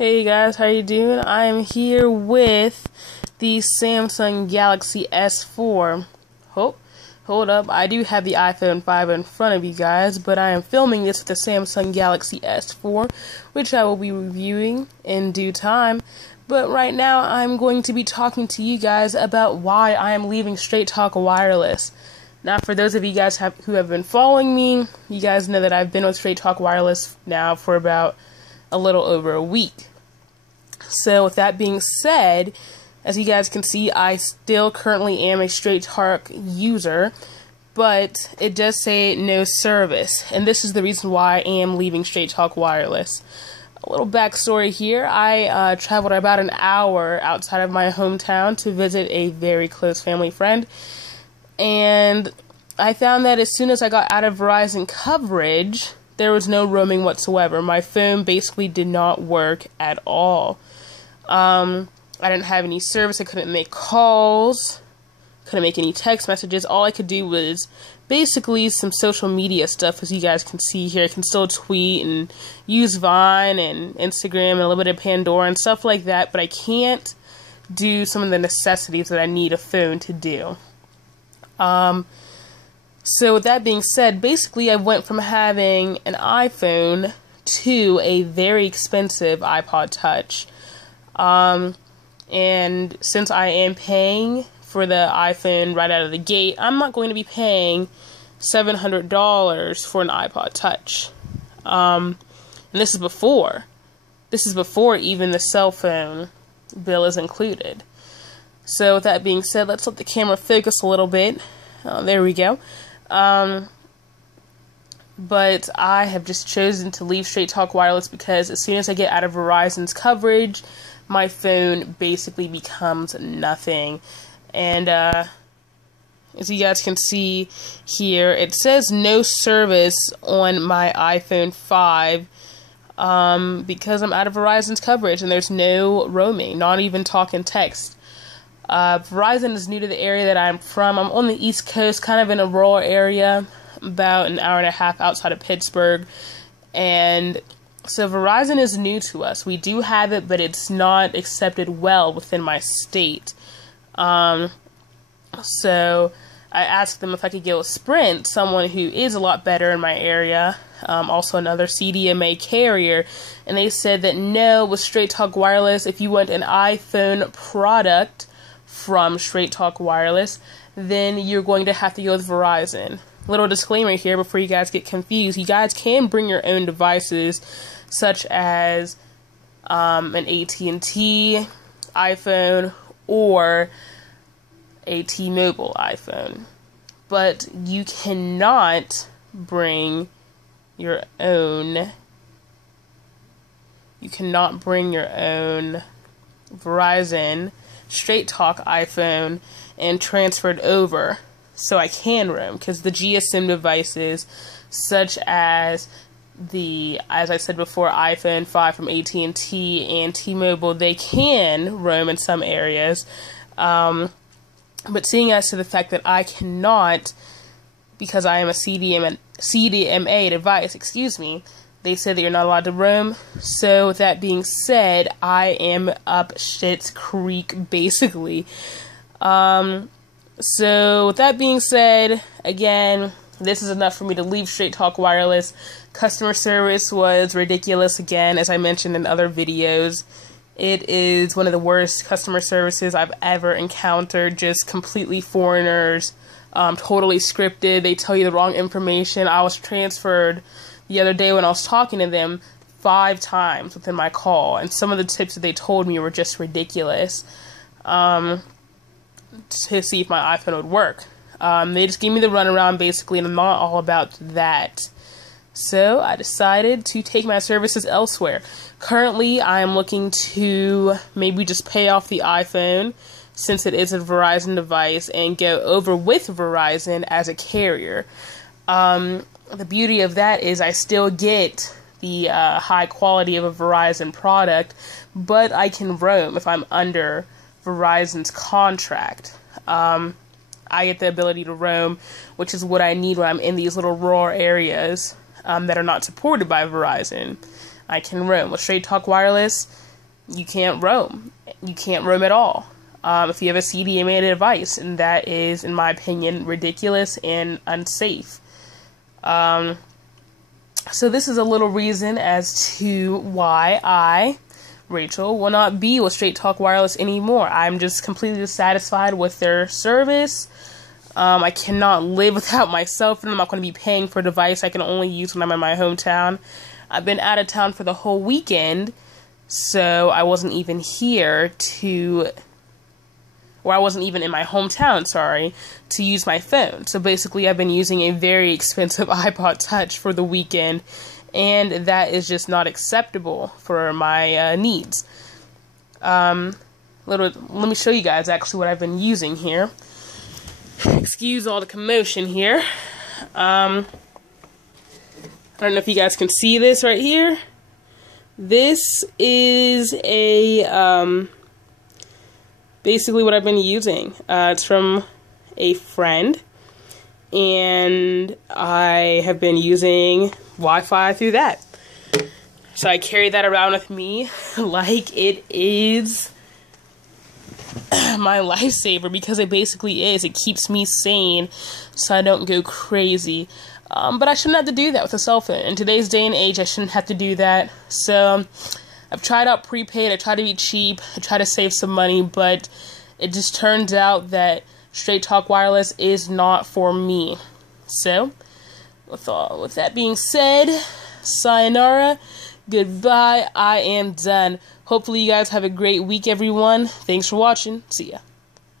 Hey guys, how you doing? I am here with the Samsung Galaxy S4. Hold up, I do have the iPhone 5 in front of you guys, but I am filming this with the Samsung Galaxy S4, which I will be reviewing in due time. But right now, I'm going to be talking to you guys about why I am leaving Straight Talk Wireless. Now, for those of you guys who have been following me, you guys know that I've been with Straight Talk Wireless now for about a little over a week. So with that being said, as you guys can see, I still currently am a Straight Talk user, but it does say no service, and this is the reason why I am leaving Straight Talk Wireless. A little backstory here, I traveled about an hour outside of my hometown to visit a very close family friend, and I found that as soon as I got out of Verizon coverage, there was no roaming whatsoever. My phone basically did not work at all. I didn't have any service. I couldn't make calls, couldn't make any text messages. All I could do was basically some social media stuff, as you guys can see here. I can still tweet and use Vine and Instagram and a little bit of Pandora and stuff like that, but I can't do some of the necessities that I need a phone to do. So with that being said, basically I went from having an iPhone to a very expensive iPod Touch. And since I am paying for the iPhone right out of the gate, I'm not going to be paying $700 for an iPod Touch. And this is before even the cell phone bill is included. So with that being said, let's let the camera focus a little bit. There we go. But I have just chosen to leave Straight Talk Wireless because as soon as I get out of Verizon's coverage, my phone basically becomes nothing. And as you guys can see here, it says no service on my iPhone 5 because I'm out of Verizon's coverage and there's no roaming, not even talk and text. Verizon is new to the area that I'm from. I'm on the East Coast, kind of in a rural area, about an hour and a half outside of Pittsburgh. And so Verizon is new to us. We do have it, but it's not accepted well within my state. So I asked them if I could get with Sprint, someone who is a lot better in my area, also another CDMA carrier, and they said that no, with Straight Talk Wireless, if you want an iPhone product from Straight Talk Wireless, then you're going to have to go with Verizon. Little disclaimer here before you guys get confused. You guys can bring your own devices, such as an AT&T iPhone or a T-Mobile iPhone. But you cannot bring your own Verizon Straight Talk iPhone and transfer it over so I can roam, because the GSM devices such as as I said before, iPhone 5 from AT&T and T-Mobile, they can roam in some areas, but seeing as to the fact that I cannot, because I am a CDMA device, they said that you're not allowed to roam. So with that being said, I am up shit's creek, basically. So with that being said, again, this is enough for me to leave Straight Talk Wireless. Customer service was ridiculous again, as I mentioned in other videos. It is one of the worst customer services I've ever encountered. Just completely foreigners, totally scripted. They tell you the wrong information. I was transferred the other day when I was talking to them 5 times within my call, and some of the tips that they told me were just ridiculous. To see if my iPhone would work. They just gave me the runaround basically, and I'm not all about that. So I decided to take my services elsewhere. Currently, I am looking to maybe just pay off the iPhone, since it is a Verizon device, and go over with Verizon as a carrier. The beauty of that is I still get the high quality of a Verizon product, but I can roam if I'm under Verizon's contract. I get the ability to roam, which is what I need when I'm in these little rural areas that are not supported by Verizon. I can roam. With Straight Talk Wireless, you can't roam. You can't roam at all. If you have a CDMA device, and that is, in my opinion, ridiculous and unsafe. So this is a little reason as to why I, Rachel, will not be with Straight Talk Wireless anymore. I'm just completely dissatisfied with their service. I cannot live without my cell phone. I'm not going to be paying for a device I can only use when I'm in my hometown. I've been out of town for the whole weekend, so I wasn't even here I wasn't even in my hometown, to use my phone. So basically, I've been using a very expensive iPod Touch for the weekend, and that is just not acceptable for my needs. Let me show you guys actually what I've been using here. Excuse all the commotion here. I don't know if you guys can see this right here. This is basically what I've been using. It's from a friend, and I have been using Wi-Fi through that. So I carry that around with me like it is my lifesaver, because it basically is. It keeps me sane so I don't go crazy. But I shouldn't have to do that with a cell phone. In today's day and age, I shouldn't have to do that. So I've tried out prepaid. I try to be cheap. I try to save some money, but it just turns out that Straight Talk Wireless is not for me. So, with that being said, sayonara, goodbye, I am done. Hopefully you guys have a great week, everyone. Thanks for watching. See ya.